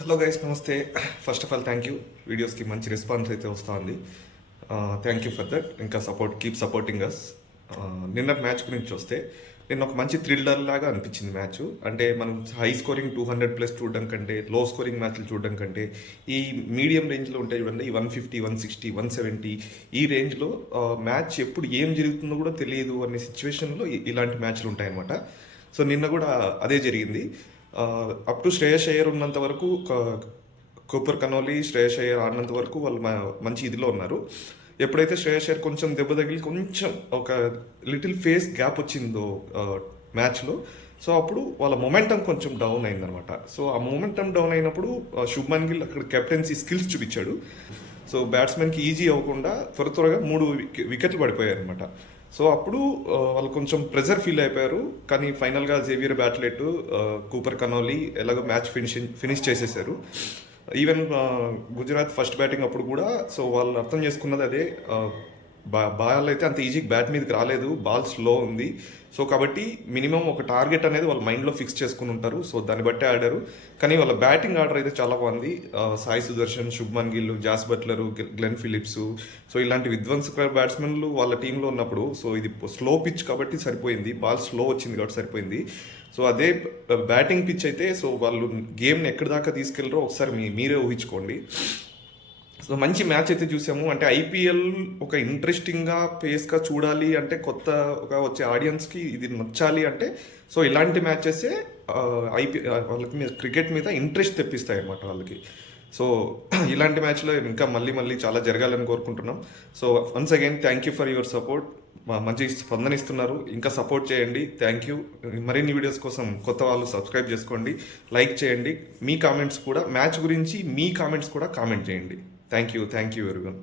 Hello guys, నమస్తే. First of all thank you. వీడియోస్కి మంచి రెస్పాన్స్ అయితే వస్తుంది. Thank you for that. ఇంకా కీప్ సపోర్టింగ్ అస్. నిన్న మ్యాచ్ గురించి వస్తే, నిన్న ఒక మంచి థ్రిల్లర్ లాగా అనిపించింది మ్యాచ్. అంటే మనం హై స్కోరింగ్ 200+ చూడడం కంటే, లో స్కోరింగ్ మ్యాచ్లు చూడడం కంటే, ఈ మీడియం రేంజ్లో ఉంటాయి చూడండి, ఈ 150, 160, 170 ఈ రేంజ్లో మ్యాచ్ ఎప్పుడు ఏం జరుగుతుందో కూడా తెలియదు అనే సిచ్యువేషన్లో ఇలాంటి మ్యాచ్లు ఉంటాయన్నమాట. సో నిన్న కూడా అదే జరిగింది. అప్ టు శ్రేయస్ అయ్యర్ ఉన్నంత వరకు, కూపర్ కనోలీ, శ్రేయస్ అయ్యర్ ఆడినంత వరకు వాళ్ళు మంచి ఇదిలో ఉన్నారు. ఎప్పుడైతే శ్రేయస్ అయ్యర్ కొంచెం దెబ్బ తగిలి కొంచెం ఒక లిటిల్ ఫేస్ గ్యాప్ వచ్చిందో మ్యాచ్లో, సో అప్పుడు వాళ్ళ మొమెంటం కొంచెం డౌన్ అయిందనమాట. సో ఆ మొమెంటం డౌన్ అయినప్పుడు శుభ్మన్ గిల్ అక్కడ కెప్టెన్సీ స్కిల్స్ చూపించాడు. సో బ్యాట్స్మెన్కి ఈజీ అవ్వకుండా త్వరగా 3 వికెట్లు పడిపోయాయి అనమాట. సో అప్పుడు వాళ్ళు కొంచెం ప్రెజర్ ఫీల్ అయిపోయారు. కానీ ఫైనల్గా జేవియర్ బ్యాట్లెట్, కూపర్ కనోలీ ఎలాగో మ్యాచ్ ఫినిష్ చేసేసారు. ఈవెన్ గుజరాత్ ఫస్ట్ బ్యాటింగ్ అప్పుడు కూడా సో వాళ్ళు అర్థం చేసుకున్నది అదే, బాల్ అయితే అంత ఈజీ బ్యాట్ మీదకి రాలేదు, బాల్ స్లో ఉంది. సో కాబట్టి మినిమం ఒక టార్గెట్ అనేది వాళ్ళ మైండ్లో ఫిక్స్ చేసుకుని ఉంటారు. సో దాన్ని బట్టి ఆడారు. కానీ వాళ్ళ బ్యాటింగ్ ఆర్డర్ అయితే చాలా బాగుంది. Sai Sudharsan, Shubman Gill, Jos Buttler, Glenn Phillips, so ఇలాంటి విధ్వంసక బ్యాట్స్మెన్లు వాళ్ళ టీంలో ఉన్నప్పుడు, సో ఇది స్లో పిచ్ కాబట్టి సరిపోయింది, బాల్ స్లో వచ్చింది కాబట్టి సరిపోయింది. సో అదే బ్యాటింగ్ పిచ్ అయితే సో వాళ్ళు గేమ్ని ఎక్కడి దాకా తీసుకెళ్లారో ఒకసారి మీరే ఊహించుకోండి. సో మంచి మ్యాచ్ అయితే చూసాము. అంటే ఐపీఎల్ ఒక ఇంట్రెస్టింగ్గా పేస్గా చూడాలి అంటే, కొత్తగా వచ్చే ఆడియన్స్కి ఇది నచ్చాలి అంటే, సో ఇలాంటి మ్యాచెసే వాళ్ళకి క్రికెట్ మీద ఇంట్రెస్ట్ తెప్పిస్తాయి అన్నమాట వాళ్ళకి. సో ఇలాంటి మ్యాచ్లో ఇంకా మళ్ళీ చాలా జరగాలని కోరుకుంటున్నాం. So once again thank you for your support. మంచి స్పందన ఇస్తున్నారు, ఇంకా సపోర్ట్ చేయండి. Thank you. మరిన్ని వీడియోస్ కోసం కొత్త వాళ్ళు సబ్స్క్రైబ్ చేసుకోండి, లైక్ చేయండి. మీ కామెంట్స్ కూడా, మ్యాచ్ గురించి మీ కామెంట్స్ కూడా కామెంట్ చేయండి. Thank you everyone.